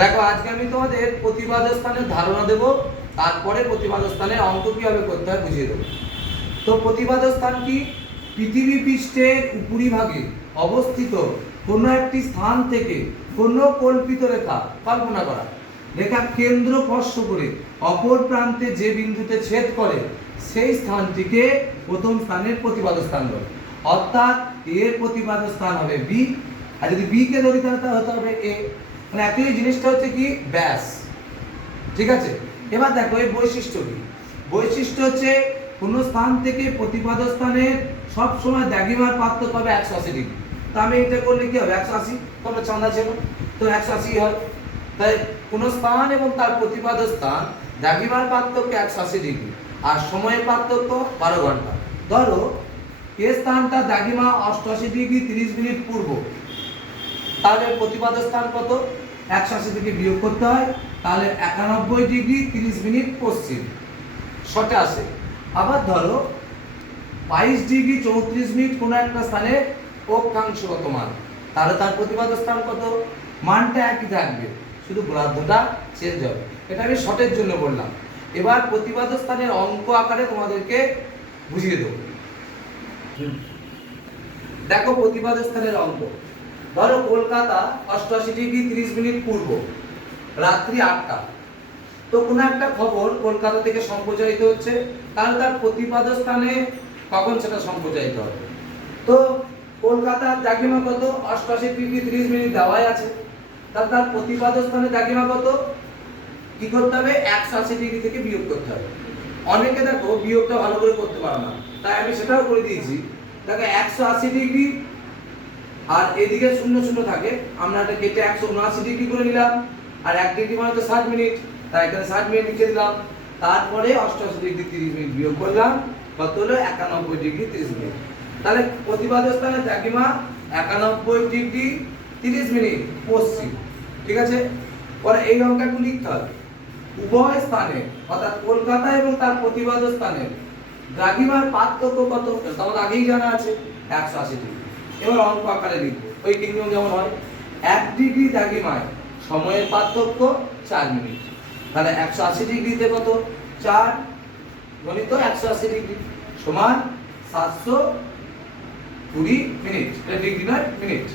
দেখো আজকে আমি তোমাদের প্রতিবাদ স্থানের ধারণা দেব, তারপরে প্রতিবাদ স্থানের অঙ্ক কিভাবে করতে হয় বুঝিয়ে দেবো। তো প্রতিবাদ স্থান কি? পৃথিবী পৃষ্ঠের উপরিভাগে অবস্থিত কোনো একটি স্থান থেকে কোনো কল্পিত রেখা কল্পনা করা, রেখা কেন্দ্র স্পর্শ করে অপর প্রান্তে যে বিন্দুতে ছেদ করে সেই স্থানটিকে প্রথম স্থানের প্রতিবাদ স্থান বলে। অর্থাৎ এর প্রতিবাদ স্থান হবে বি, আর যদি বি কে ধরি তাহলে হতে হবে এ। মানে অ্যাকচুয়ালি জিনিসটা হচ্ছে কি ব্যাস, ঠিক আছে। এবার দেখো এই বৈশিষ্ট্য কি? বৈশিষ্ট্য হচ্ছে কোনো স্থান থেকে প্রতিপাদ স্থানের সব সময় দ্রাঘিমার পার্থক্য হবে 180 ডিগ্রি। তো আমি এটা করলে কি হবে 180, কোনো চাঁদা ছিল তো 180 হয়। তাই কোনো স্থান এবং তার প্রতিপাদ স্থান দ্রাঘিমার পার্থক্য 180 ডিগ্রি আর সময়ের পার্থক্য 12 ঘন্টা। ধরো এ স্থানটা দ্রাঘিমা 88 ডিগ্রি 30 মিনিট পূর্ব, তাহলে প্রতিপাদ স্থান কত? 180 থেকে বিয়োগ করতে হয়, তাহলে 91 ডিগ্রি 30 মিনিট পশ্চিম, শর্টে আসে। আবার ধরো 22 ডিগ্রি 34 মিনিট কোনো একটা স্থানে অক্ষাংশগত মান, তাহলে তার প্রতিপাদ স্থান কত? মানটা একই থাকবে, শুধু গোলার্ধটা চেঞ্জ হবে। এটা আমি শর্টের জন্য বললাম। এবার প্রতিপাদ স্থানের অঙ্ক আকারে তোমাদেরকে বুঝিয়ে দেবো। দেখো প্রতিপাদ স্থানের অঙ্ক। ধরো কলকাতা 88 ডিগ্রি 30 মিনিট পূর্ব, রাত্রি 8টা। তো কোনো একটা খবর কলকাতা থেকে সম্প্রচারিত হচ্ছে, তাহলে তার প্রতিপাদ স্থানে কখন সেটা সম্প্রচারিত হবে? তো কলকাতার দ্রাঘিমা কত? 88 ডিগ্রি 30 মিনিট দেওয়াই আছে, তাহলে তার প্রতিপাদ স্থানে দ্রাঘিমা কত? কি করতে হবে? 180 ডিগ্রি থেকে বিয়োগ করতে হবে। অনেকে দেখো বিয়োগটা ভালো করে করতে পারে না, তাই আমি সেটাও করে দিয়েছি। দেখো 180 ডিগ্রি আর এদিকে 0 থাকে, আমরা এটা কেটে 179 ডিগ্রি করে নিলাম, আর 1 ডিগ্রি মানে তো 60 মিনিট, তাই এখানে 60 মিনিট লিখে দিলাম। তারপরে 88 ডিগ্রি 30 মিনিট বিয়োগ করলাম, কত হলো? 91 ডিগ্রি 30 মিনিট। তাহলে প্রতিপাদ স্থানের দ্রাঘিমা 91 ডিগ্রি 30 মিনিট পশ্চিম, ঠিক আছে। পরে এই অঙ্কটা লিখতে হবে। উভয় স্থানে অর্থাৎ কলকাতা এবং তার প্রতিপাদ স্থানের দ্রাঘিমার পার্থক্য কত? এটা আমাদের আগেই জানা আছে, 180 ডিগ্রি। এবার অঙ্ক আকারে লিখবো, ওই তিনজন যেমন হয়। 1 ডিগ্রি দ্রাঘিমায় সময়ের পার্থক্য 4 মিনিট, তাহলে 180 ডিগ্রিতে কত? 4 গণিত 180 ডিগ্রি সমান 720 মিনিট। এটা ডিগ্রি নয়, মিনিট।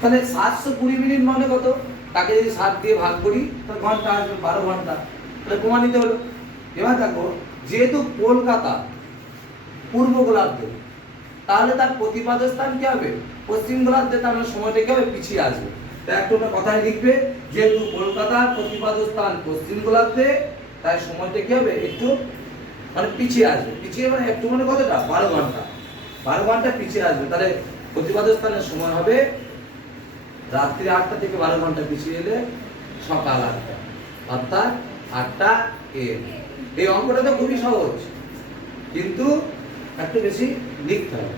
তাহলে 720 মিনিট মানে কত? তাকে যদি 7 দিয়ে ভাগ করি তাহলে ঘন্টা আসবে 12 ঘন্টা, তাহলে প্রমাণিত হলো। এবার দেখো যেহেতু কলকাতা পূর্ব গোলার্ধে, তাহলে তার প্রতিপাদ স্থান কি হবে? পশ্চিম গোলার্ধে, তার মানে সময়টা কি হবে? পিছিয়ে আসবে। তাই একটা কথায় লিখবে, যেহেতু কলকাতার প্রতিপাদ স্থান পশ্চিম গোলার্ধে, তাই সময়টা কি হবে? একটু মানে পিছিয়ে আসবে। পিছিয়ে মানে একটু মানে কতটা? 12 ঘন্টা। 12 ঘন্টা পিছিয়ে আসবে। তাহলে প্রতিপাদ স্থানের সময় হবে রাত্রি 8টা থেকে 12 ঘন্টা পিছিয়ে এলে সকাল 8টা, অর্থাৎ 8টা AM। এই অঙ্কটা তো খুবই সহজ, কিন্তু একটু বেশি লিখতে হবে।